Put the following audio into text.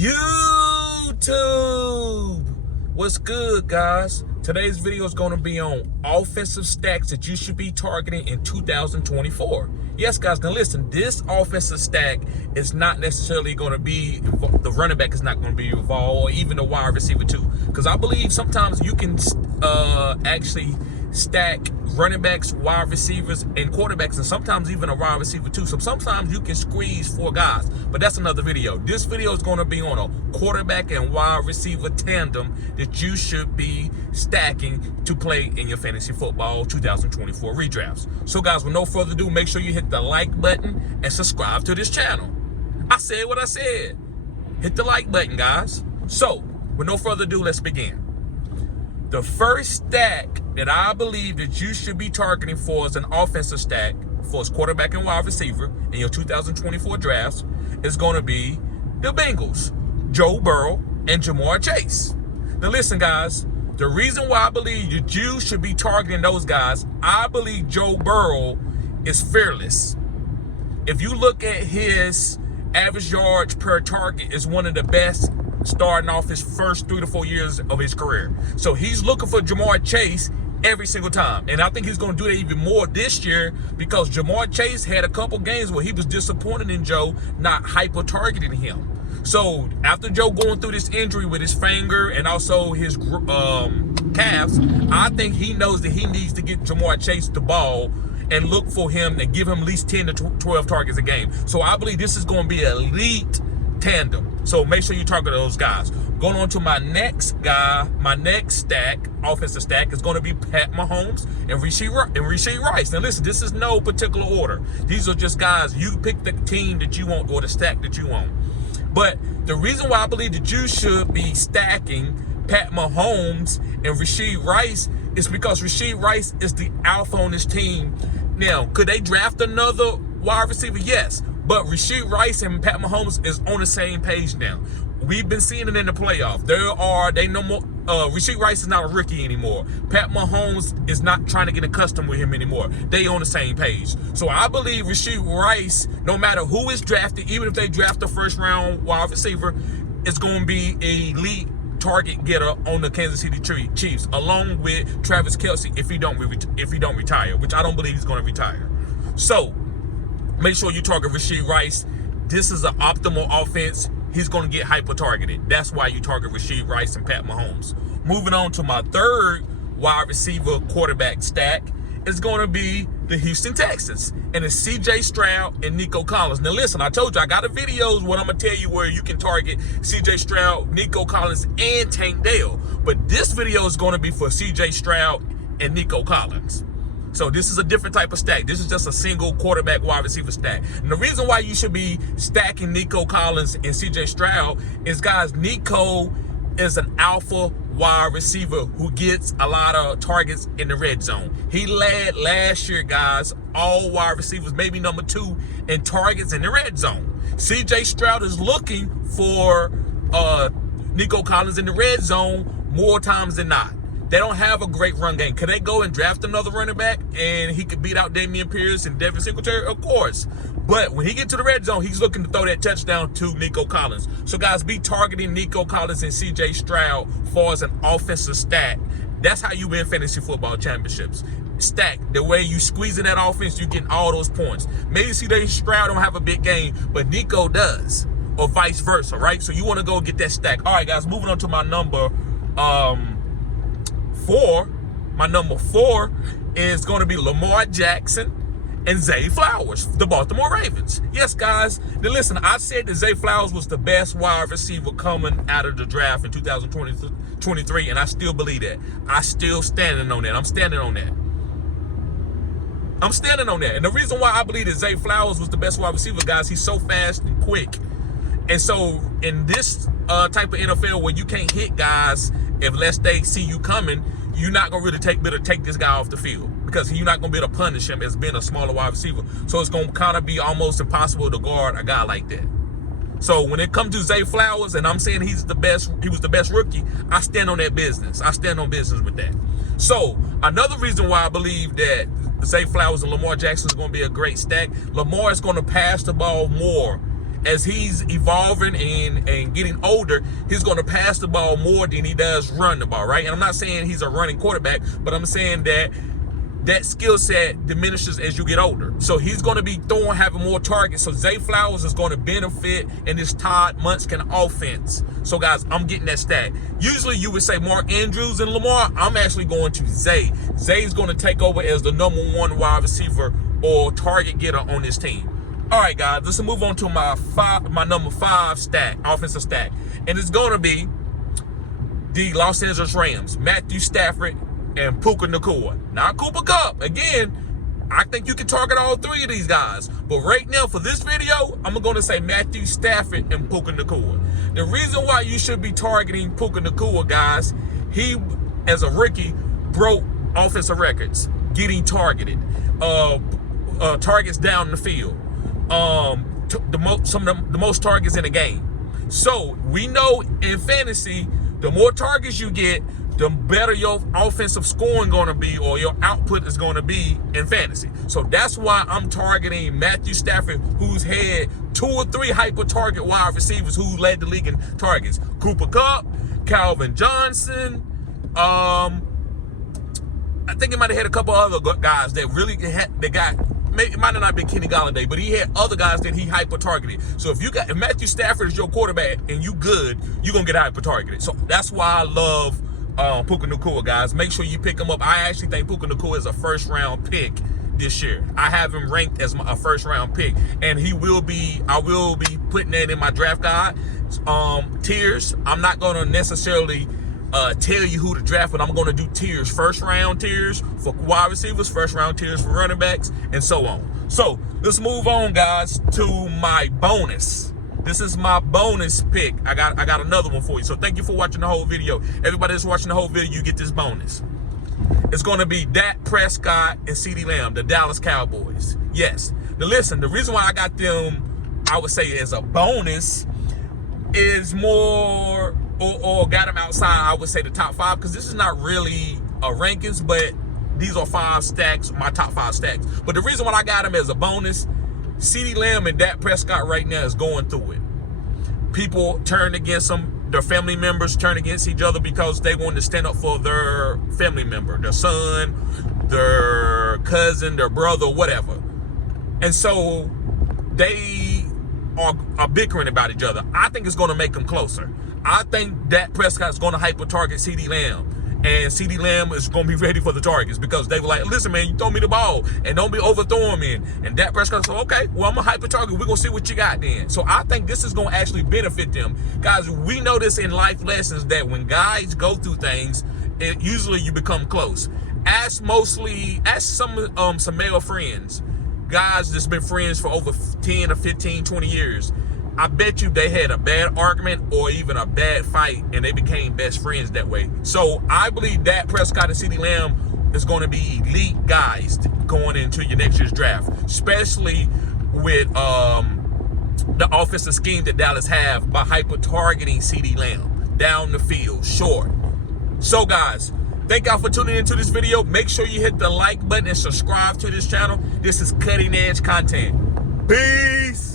YouTube. What's good, guys? Today's video is going to be on offensive stacks that you should be targeting in 2024. Yes, guys, now listen, this offensive stack is not necessarily going to be, the running back is not going to be involved, or even the wide receiver too. Because I believe sometimes you can actually stack running backs, wide receivers, and quarterbacks, and sometimes even a wide receiver too. So sometimes you can squeeze 4 guys, but that's another video. This video is going to be on a quarterback and wide receiver tandem that you should be stacking to play in your fantasy football 2024 redrafts. So guys, with no further ado, make sure you hit the like button and subscribe to this channel. I said what I said. Hit the like button, guys. So with no further ado, let's begin. The first stack that I believe that you should be targeting for as an offensive stack for its quarterback and wide receiver in your 2024 drafts is going to be the Bengals, Joe Burrow and Jamar Chase. Now listen, guys, the reason why I believe that you should be targeting those guys, I believe Joe Burrow is fearless. If you look at his average yards per target, is one of the best starting off his first 3 to 4 years of his career. So he's looking for Jamar Chase every single time. And I think he's going to do that even more this year because Jamar Chase had a couple games where he was disappointed in Joe not hyper-targeting him. So after Joe going through this injury with his finger and also his calves, I think he knows that he needs to get Jamar Chase the ball and look for him and give him at least 10 to 12 targets a game. So I believe this is going to be an elite tandem. So make sure you target those guys. Going on to my next guy, my next stack, offensive stack, is going to be Pat Mahomes and Rashee Rice. Now listen, this is no particular order. These are just guys, you pick the team that you want or the stack that you want. But the reason why I believe that you should be stacking Pat Mahomes and Rashee Rice is because Rashee Rice is the alpha on this team. Now, could they draft another wide receiver? Yes. But Rashee Rice and Pat Mahomes is on the same page now. We've been seeing it in the playoffs. They no more. Rashee Rice is not a rookie anymore. Pat Mahomes is not trying to get accustomed with him anymore. They on the same page. So I believe Rashee Rice, no matter who is drafted, even if they draft a first-round wide receiver, is going to be an elite target getter on the Kansas City Chiefs, along with Travis Kelce if he don't retire, which I don't believe he's going to retire. So make sure you target Rashee Rice. This is an optimal offense. He's going to get hyper-targeted. That's why you target Rashee Rice and Pat Mahomes. Moving on to my third wide receiver quarterback stack is going to be the Houston Texans. And it's C.J. Stroud and Nico Collins. Now listen, I told you I got a videos where I'm going to tell you where you can target C.J. Stroud, Nico Collins, and Tank Dell. But this video is going to be for C.J. Stroud and Nico Collins. So this is a different type of stack. This is just a single quarterback wide receiver stack. And the reason why you should be stacking Nico Collins and CJ Stroud is, guys, Nico is an alpha wide receiver who gets a lot of targets in the red zone. He led last year, guys, all wide receivers, maybe number 2 in targets in the red zone. CJ Stroud is looking for Nico Collins in the red zone more times than not. They don't have a great run game. Can they go and draft another running back and he could beat out Dameon Pierce and Devin Singletary? Of course. But when he gets to the red zone, he's looking to throw that touchdown to Nico Collins. So guys, be targeting Nico Collins and CJ Stroud for as an offensive stack. That's how you win fantasy football championships. Stack. The way you squeeze in that offense, you getting all those points. Maybe CJ Stroud don't have a big game, but Nico does. Or vice versa, right? So you want to go get that stack. All right, guys, moving on to my number 4. My number 4 is going to be Lamar Jackson and Zay Flowers, the Baltimore Ravens. Yes, guys. Now listen, I said that Zay Flowers was the best wide receiver coming out of the draft in 2023, and I still believe that. I still standing on that. I'm standing on that. And the reason why I believe that Zay Flowers was the best wide receiver, guys, he's so fast and quick. And so in this type of NFL where you can't hit guys unless they see you coming, you're not going to really be able to take this guy off the field because you're not going to be able to punish him as being a smaller wide receiver. So it's going to kind of be almost impossible to guard a guy like that. So when it comes to Zay Flowers, and I'm saying he was the best rookie, I stand on that business. I stand on business with that. So another reason why I believe that Zay Flowers and Lamar Jackson is going to be a great stack, Lamar is going to pass the ball more as he's evolving and getting older, he's going to pass the ball more than he does run the ball, right? And I'm not saying he's a running quarterback, but I'm saying that that skill set diminishes as you get older. So he's going to be having more targets. So Zay Flowers is going to benefit in this Todd Munskins offense. So guys, I'm getting that stat. Usually you would say Mark Andrews and Lamar. I'm actually going to Zay. Zay is going to take over as the #1 wide receiver or target getter on this team. All right, guys, let's move on to my number 5 stat, offensive stat. And it's going to be the Los Angeles Rams, Matthew Stafford and Puka Nacua. Not Cooper Kupp. Again, I think you can target all 3 of these guys. But right now, for this video, I'm going to say Matthew Stafford and Puka Nacua. The reason why you should be targeting Puka Nacua, guys, he, as a rookie, broke offensive records, getting targeted, targets down the field, the most targets in a game. So we know in fantasy, the more targets you get, the better your offensive scoring going to be, or your output is going to be in fantasy. So that's why I'm targeting Matthew Stafford, who's had 2 or 3 hyper target wide receivers who led the league in targets. Cooper Kupp, Calvin Johnson. I think he might have had a couple other guys that really had, it might have not been Kenny Galladay, but he had other guys that he hyper targeted. So if Matthew Stafford is your quarterback and you good, you're gonna get hyper targeted. So that's why I love Puka Nacua, guys. Make sure you pick him up. I actually think Puka Nacua is a first-round pick this year. I have him ranked as a first-round pick, and I will be putting that in my draft guide. Tiers. I'm not gonna necessarily tell you who to draft, but I'm going to do tiers. First-round tiers for wide receivers, first-round tiers for running backs, and so on. So let's move on, guys, to my bonus. This is my bonus pick. I got another one for you. So thank you for watching the whole video. Everybody that's watching the whole video, you get this bonus. It's going to be Dak Prescott and CeeDee Lamb, the Dallas Cowboys. Yes. Now listen, the reason why I got them, I would say, as a bonus is more, or got them outside, I would say, the top 5, because this is not really a rankings, but these are 5 stacks, my top 5 stacks. But the reason why I got them as a bonus, CeeDee Lamb and Dak Prescott right now is going through it. People turn against them. Their family members turn against each other because they want to stand up for their family member, their son, their cousin, their brother, whatever. And so they are bickering about each other. I think it's going to make them closer. I think Dak Prescott is going to hyper target CeeDee Lamb. And CeeDee Lamb is going to be ready for the targets because they were like, listen, man, you throw me the ball and don't be overthrowing me. And Dak Prescott said, okay, well, I'm going to hyper target. We're going to see what you got then. So I think this is going to actually benefit them. Guys, we know this in life lessons that when guys go through things, usually you become close. Ask some male friends, guys that's been friends for over 10 or 15, 20 years. I bet you they had a bad argument or even a bad fight, and they became best friends that way. So I believe Dak Prescott and CeeDee Lamb is going to be elite guys going into your next year's draft, especially with the offensive scheme that Dallas have by hyper-targeting CeeDee Lamb down the field, short. So, guys, thank y'all for tuning into this video. Make sure you hit the like button and subscribe to this channel. This is cutting-edge content. Peace.